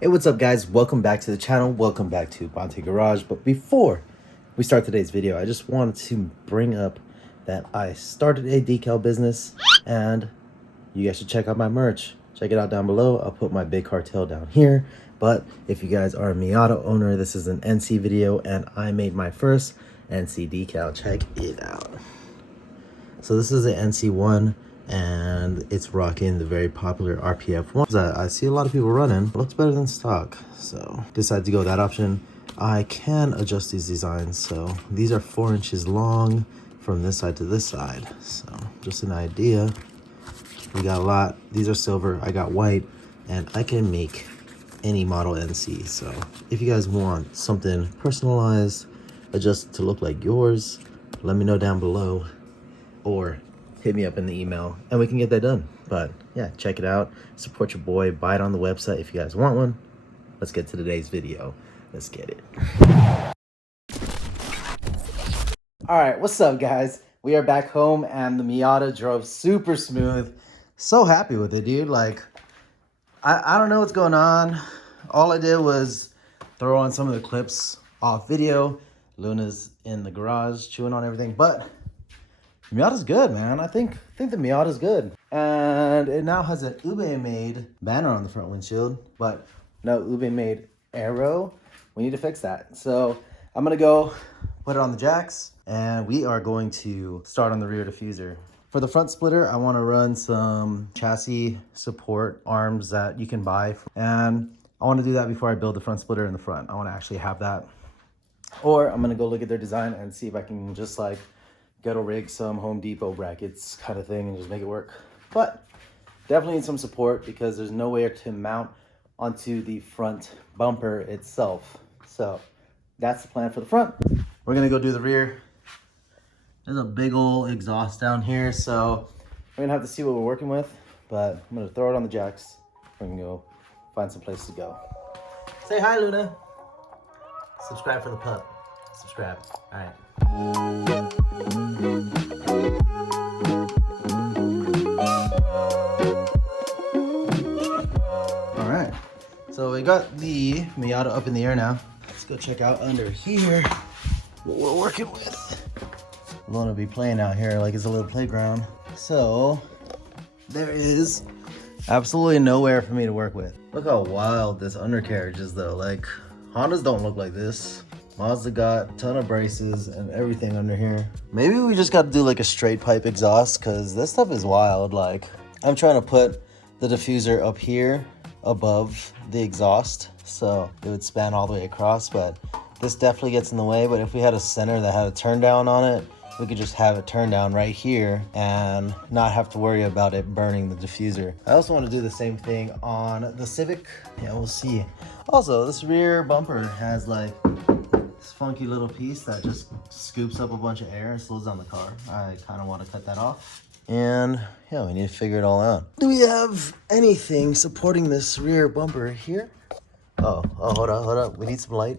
Hey, what's up guys? Welcome back to the channel. Welcome back to Bonte Garage. But before we start today's video, I just wanted to bring up that I started a decal business and you guys should check out my merch. Check it out down below. I'll put my big cartel down here. But if you guys are a Miata owner, this is an NC video and I made my first NC decal. Check it out. So this is an NC1 and it's rocking the very popular RPF ones that I see a lot of people running. Looks better than stock, so decided to go that option. I can adjust these designs, so these are 4 inches long from this side to this side. So just an idea. We got a lot. These are silver, I got white, and I can make any model NC. So if you guys want something personalized, adjusted to look like yours, let me know down below or hit me up in the email and we can get that done. But yeah, check it out, support your boy, buy it on the website if you guys want one. Let's get to today's video. Let's get it. All right, what's up guys? We are back home and the Miata drove super smooth. So happy with it, dude. Like I don't know what's going on. All I did was throw on some of the clips off video. Luna's in the garage chewing on everything, but Miata's good, man. I think the Miata's good. And it now has an Ube-made banner on the front windshield, but no Ube-made Aero. We need to fix that. So I'm gonna go put it on the jacks and we are going to start on the rear diffuser. For the front splitter, I wanna run some chassis support arms that you can buy. And I wanna do that before I build the front splitter in the front. I wanna actually have that. Or I'm gonna go look at their design and see if I can just like ghetto rig some Home Depot brackets kind of thing and just make it work. But definitely need some support because there's nowhere to mount onto the front bumper itself. So that's the plan for the front. We're gonna go do the rear. There's a big old exhaust down here, so we're gonna have to see what we're working with, but I'm gonna throw it on the jacks. We're gonna go find some place to go. Say hi, Luna. Subscribe for the pup. Subscribe. All right. All right, so we got the Miata up in the air now. Let's go check out under here what we're working with. We're gonna be playing out here like it's a little playground. So there is absolutely nowhere for me to work with. Look how wild this undercarriage is though. Like Hondas don't look like this. Mazda got a ton of braces and everything under here. Maybe we just got to do like a straight pipe exhaust because this stuff is wild. Like I'm trying to put the diffuser up here above the exhaust so it would span all the way across, but this definitely gets in the way. But if we had a center that had a turn down on it, we could just have it turn down right here and not have to worry about it burning the diffuser. I also want to do the same thing on the Civic. Yeah, we'll see. Also, this rear bumper has like this funky little piece that just scoops up a bunch of air and slows down the car. I kind of want to cut that off. And yeah, we need to figure it all out. Do we have anything supporting this rear bumper here? Oh, hold up. We need some light.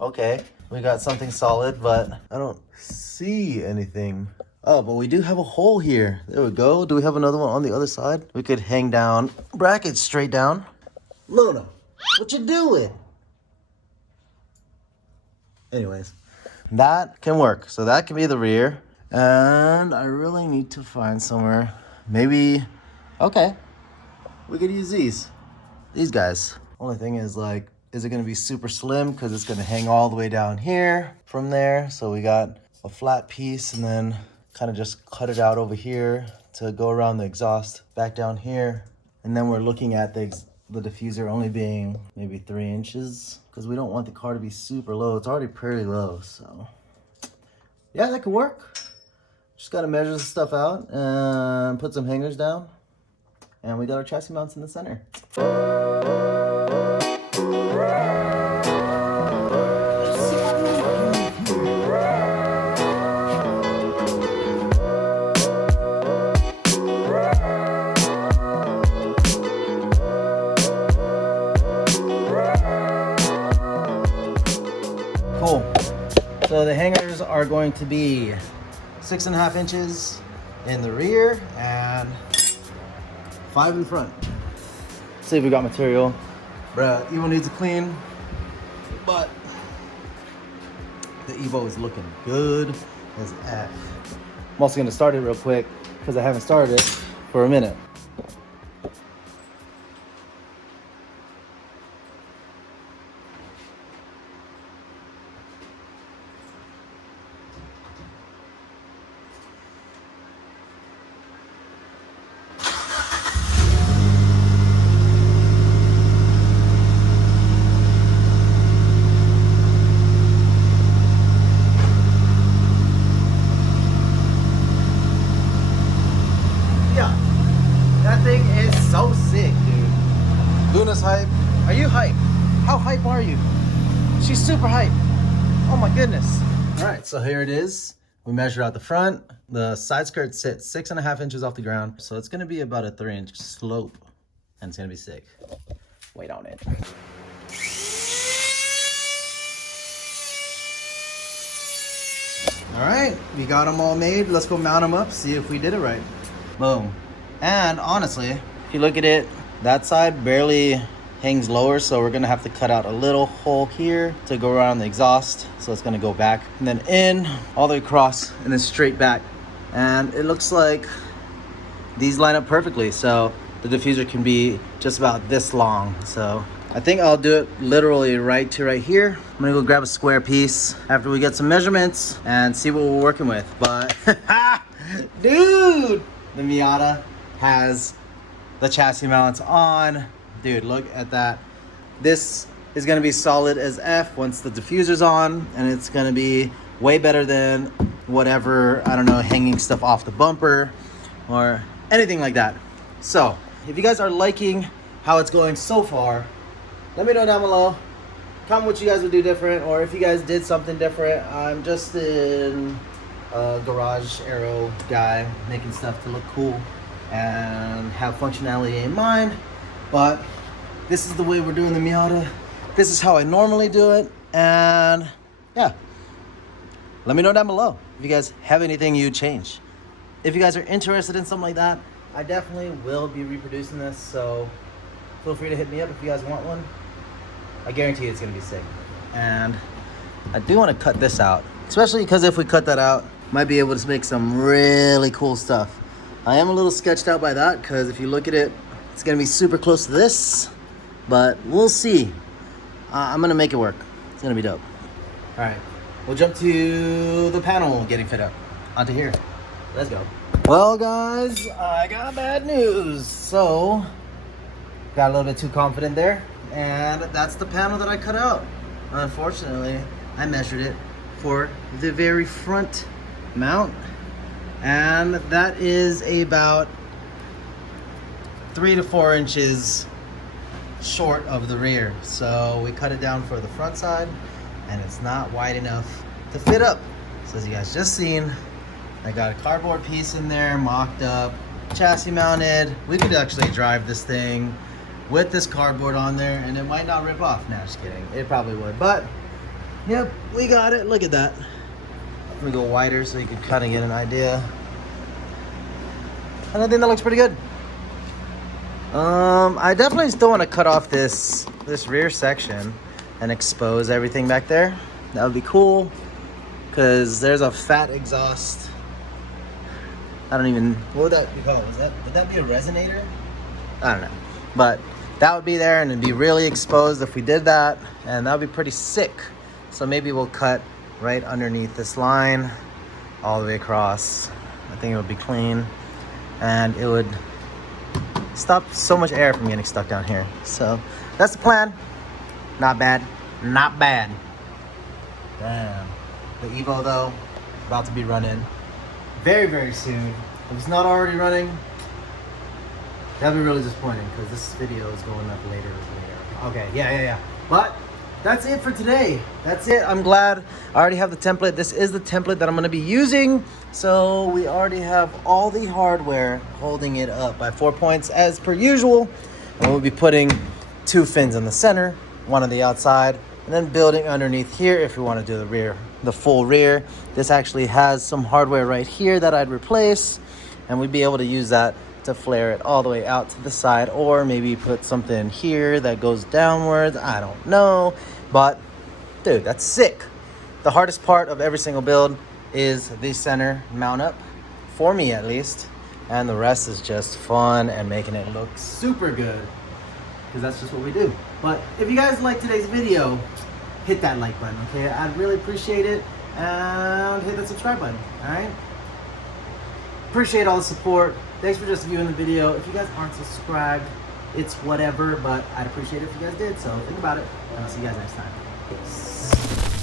Okay, we got something solid, but I don't see anything. Oh, but we do have a hole here. There we go. Do we have another one on the other side? We could hang down brackets straight down. Luna, what you doing? Anyways, that can work. So that can be the rear. And I really need to find somewhere. Maybe, okay, we could use these guys. Only thing is like, is it gonna be super slim? Cause it's gonna hang all the way down here from there. So we got a flat piece and then kind of just cut it out over here to go around the exhaust back down here. And then we're looking at the diffuser only being maybe 3 inches because we don't want the car to be super low. It's already pretty low, so yeah, that could work. Just got to measure the stuff out and put some hangers down, and we got our chassis mounts in the center. Cool. So the hangers are going to be 6.5 inches in the rear and 5 in front. see if we got material. Bruh, Evo needs a clean, but the Evo is looking good as F. I'm also gonna start it real quick because I haven't started it for a minute. That thing is so sick, dude. Luna's hype. Are you hype? How hype are you? She's super hype. Oh my goodness. All right, so here it is. We measured out the front. The side skirt sits 6.5 inches off the ground. So it's gonna be about a 3-inch slope and it's gonna be sick. Wait on it. All right, we got them all made. Let's go mount them up, see if we did it right. Boom. And honestly, if you look at it, that side barely hangs lower, so we're gonna have to cut out a little hole here to go around the exhaust. So it's gonna go back and then in, all the way across, and then straight back. And it looks like these line up perfectly. So the diffuser can be just about this long. So I think I'll do it literally right to right here. I'm gonna go grab a square piece after we get some measurements and see what we're working with. But dude, the Miata has the chassis mounts on. Dude, look at that. This is gonna be solid as F once the diffuser's on, and it's gonna be way better than whatever, I don't know, hanging stuff off the bumper or anything like that. So if you guys are liking how it's going so far, let me know down below. Comment what you guys would do different, or if you guys did something different. I'm just a garage aero guy, making stuff to look cool and have functionality in mind. But this is the way we're doing the Miata. This is how I normally do it. And yeah, let me know down below if you guys have anything you'd change. If you guys are interested in something like that, I definitely will be reproducing this, so feel free to hit me up if you guys want one. I guarantee it's gonna be sick. And I do want to cut this out, especially because if we cut that out, might be able to make some really cool stuff. I am a little sketched out by that because if you look at it, it's gonna be super close to this, but we'll see. I'm gonna make it work. It's gonna be dope. All right, we'll jump to the panel getting fit up. Onto here. Let's go. Well, guys, I got bad news. So, got a little bit too confident there, and that's the panel that I cut out. Unfortunately, I measured it for the very front mount, and that is about 3 to 4 inches short of the rear. So we cut it down for the front side, and it's not wide enough to fit up. So as you guys just seen, I got a cardboard piece in there, mocked up, chassis mounted. We could actually drive this thing with this cardboard on there, and it might not rip off. Nah, just kidding. It probably would, but yep, we got it. Look at that. Let me go wider so you can kind of get an idea. And I think that looks pretty good. I definitely still want to cut off this rear section and expose everything back there. That would be cool, because there's a fat exhaust. I don't even, what would that be called? Would that be a resonator? I don't know. But that would be there, and it'd be really exposed if we did that, and that would be pretty sick. So maybe we'll cut right underneath this line all the way across. I think it would be clean, and it would stop so much air from getting stuck down here. So that's the plan. Not bad. Not bad. Damn. The Evo though, about to be running very, very soon. If it's not already running, that'd be really disappointing because this video is going up later. Okay, yeah. But that's it for today. That's it. I'm glad I already have the template. This is the template that I'm gonna be using. So we already have all the hardware holding it up by 4 points as per usual. And we'll be putting 2 fins in the center, 1 on the outside, and then building underneath here if we want to do the rear, the full rear. This actually has some hardware right here that I'd replace, and we'd be able to use that to flare it all the way out to the side, or maybe put something here that goes downwards. I don't know, but dude, that's sick. The hardest part of every single build is the center mount up, for me at least, and the rest is just fun and making it look super good, because that's just what we do. But if you guys like today's video, hit that like button, okay? I'd really appreciate it, and hit that subscribe button, all right? Appreciate all the support. Thanks for just viewing the video. If you guys aren't subscribed, it's whatever, but I'd appreciate it if you guys did, so think about it, and I'll see you guys next time. Peace.